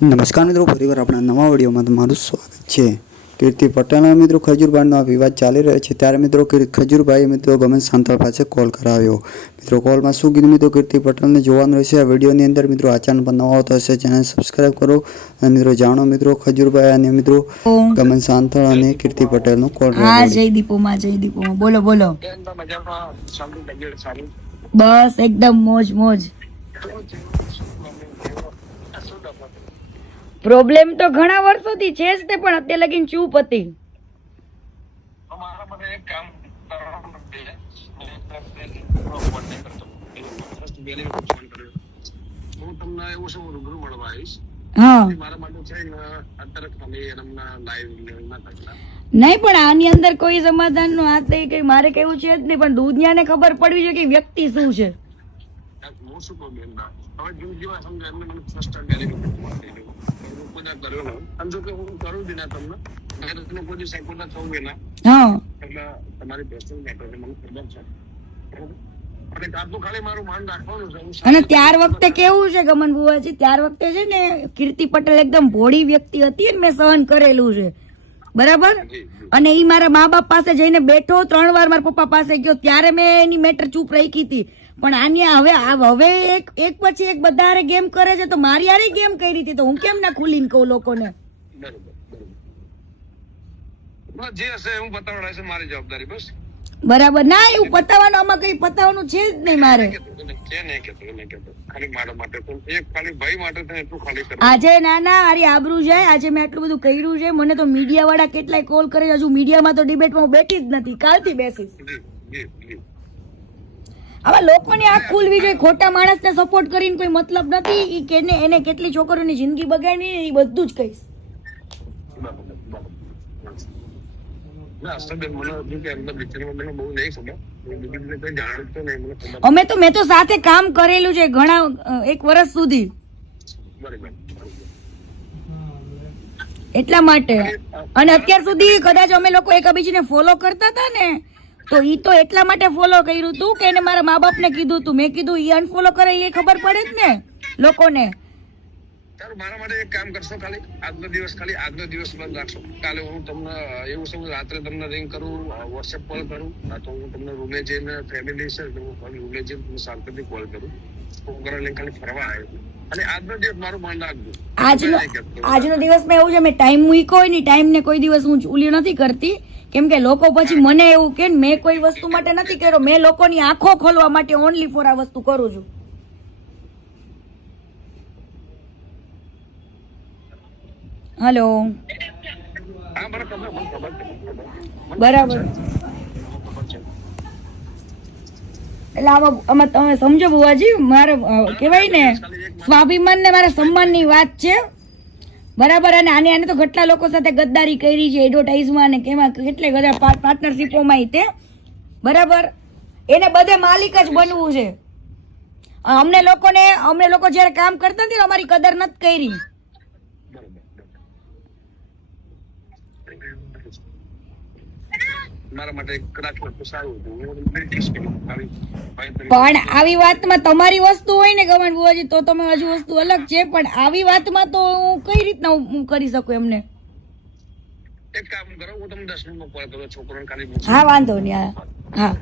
નમસ્કાર મિત્રો, ફરીવાર આપણા નવા વિડીયોમાં તમારું સ્વાગત છે। કીર્તિ પટેલના મિત્રો ખજૂરભાઈનો આ વિવાદ ચાલી રહ્યો છે, ત્યારે મિત્રો ખજૂરભાઈએ મિત્રો ગમન સાંતળ પાસે કોલ કરાવ્યો। મિત્રો કોલમાં શું કીધું મિત્રો કીર્તિ પટેલને જોવાનું રહેશે આ વિડીયોની અંદર। મિત્રો આ ચેનલ પર નવા આવતા હશે ચેનલ સબસ્ક્રાઈબ કરો અને મિત્રો જાણો મિત્રો ખજૂરભાઈ અને મિત્રો ગમન સાંતળ અને કીર્તિ પટેલનો કોલ। હા, જયદીપોમાં બોલો બોલો। બસ એકદમ મોજ મોજ। પ્રોબ્લેમ તો ઘણા વર્ષોથી છે જ તે, પણ અત્યારે લગીને ચૂપ હતી। નહીં પણ આની અંદર કોઈ સમાધાન નું હાથ કઈ મારે કેવું છે જ નહીં, પણ દુનિયાને ખબર પડવી જોઈએ કે વ્યક્તિ શું છે। અને ત્યાર વખતે કેવું છે ગમન બુવાજી, ત્યાર વખતે છે ને કીર્તિ પટેલ એકદમ ભોળી વ્યક્તિ હતી અને મેં સહન કરેલું છે, બરાબર। અને ઈ મારા મા બાપ પાસે જઈને બેઠો, 3 વાર મારા પપ્પા પાસે ગયો, ત્યારે મેં એની મેટર ચૂપ રાખી હતી। પણ આની હવે એક પછી એક બધા ગેમ કરે છે, તો મારી હારે ગેમ કરી હતી, તો હું કેમ ના ખુલીને કહું લોકોને? બરાબર ના, એવું પતાવવાનું આમાં કઈ પતાવવાનું છે જ નહીં મારે। આજે નાના અરે આબરૂ જાય, આજે મેં આટલું બધું કર્યું છે, મને તો મીડિયા વાળા કેટલાય કોલ કરે, હજુ મીડિયામાં તો ડિબેટમાં હું બેઠી જ નથી, કાલથી બેસીશ। આવા લોકોને આંખ ખુલવી જોઈએ, ખોટા માણસને સપોર્ટ કરીને કોઈ મતલબ નથી કે એને કેટલી છોકરીઓની જિંદગી બગાડી એ બધું જ કહીશ। મેં તો સાથે કામ કરેલું છે ઘણા 1 વર્ષ સુધી, એટલા માટે। અને અત્યાર સુધી કદાચ અમે લોકો એકબીજાને ફોલો કરતા હતા ને, તો ઈ તો એટલા માટે ફોલો કર્યું હતું કે એને મારા મા બાપ ને કીધું હતું, મેં કીધું ઈ અનફોલો કરે એ ખબર પડે જ ને લોકોને। મારા માટે એક કામ કરશો, ખાલી આજનો દિવસ બંધ રાખશો। કાલે હું તમને એવું છે, રાત્રે તમને રિંગ કરું, વોટ્સએપ કોલ કરું, તો હું તમને રૂમે જઈને ફેમિલી છે રૂમે જઈને શાંતિથી કોલ કરું, છોકરા લઈને ખાલી ફરવા આવ્યો। અને આજનો દિવસ મારું માન રાખજો। આજનો દિવસમાં એવું છે, મેં ટાઈમ મૂક્યો હોય ને, ટાઈમ ને કોઈ દિવસ હું ઉલી નથી કરતી, કેમ કે લોકો પછી મને એવું કે મેં કોઈ વસ્તુ માટે નથી કર્યો, મેં લોકોની આંખો ખોલવા માટે ઓનલી ફોર આ વસ્તુ કરું છું। હેલો, બરાબર। એટલે આમાં તમે સમજો બુવાજી, મારે કેવાય ને સ્વાભિમાન ને મારા સન્માન ની વાત છે, બરાબર। અને આને તો કેટલા લોકો સાથે ગદ્દારી કરી છે, એડવર્ટાઇઝમાં ને કેમાં કેટલે બધા પાર્ટનરશિપોમાં તે, બરાબર। એને બધે માલિક જ બનવું છે। અમને લોકો જયારે કામ કરતા નથી અમારી કદર નથી કરી। પણ આવી વાતમાં તમારી વસ્તુ હોય ને ગમન બુવાજી, તો તમે હજુ વસ્તુ અલગ છે, પણ આવી વાતમાં તો હું કઈ રીતના હું કરી શકું એમને? એક કામ કરો, હું તમને 10 મિનિટમાં કોલ કરું, છોકરાને ખાલી હા, વાંધો નહીં, હા।